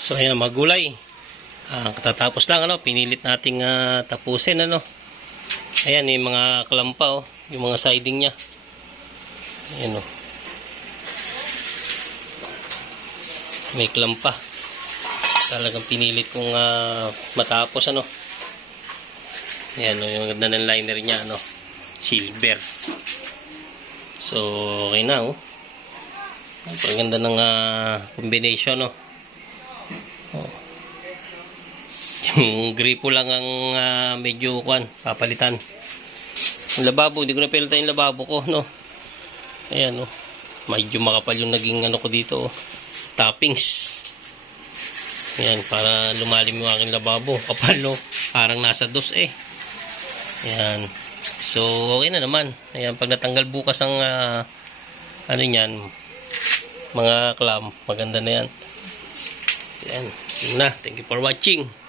So ayan mga gulay. Katatapos lang pinilit nating tapusin Ayan yung mga kalampa yung mga siding niya. Ayan may klampa. Talagang pinilit kong matapos Ayan yung ganda ng liner niya silver. So okay na ang ganda ng combination Yung gripo lang ang medyo papalitan. Yung lababo, hindi ko na palitan yung lababo ko Ayan medyo makapal yung naging ko dito toppings. Ayan, para lumalim yung aking lababo. Kapal parang nasa dos Ayan. So okay na naman. Ayan, pag natanggal bukas ang niyan, mga clamp, maganda na yan. Ayan, yun na. Thank you for watching.